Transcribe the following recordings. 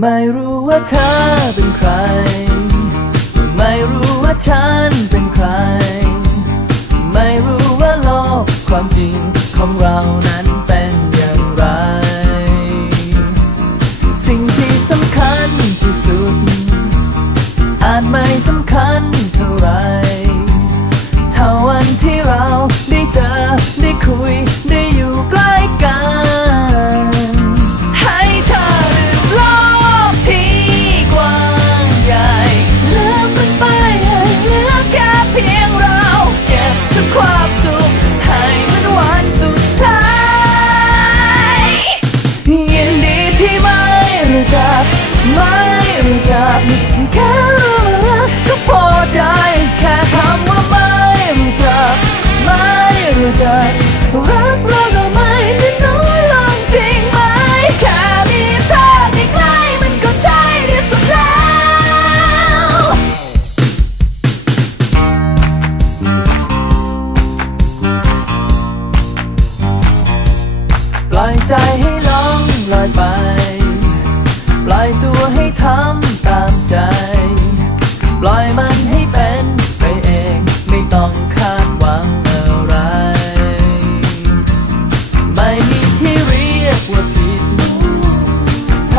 ไม่รู้ว่าเธอเป็นใคร ไม่รู้ว่าฉันเป็นใคร รู้จักไม่รู้จักเขา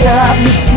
got me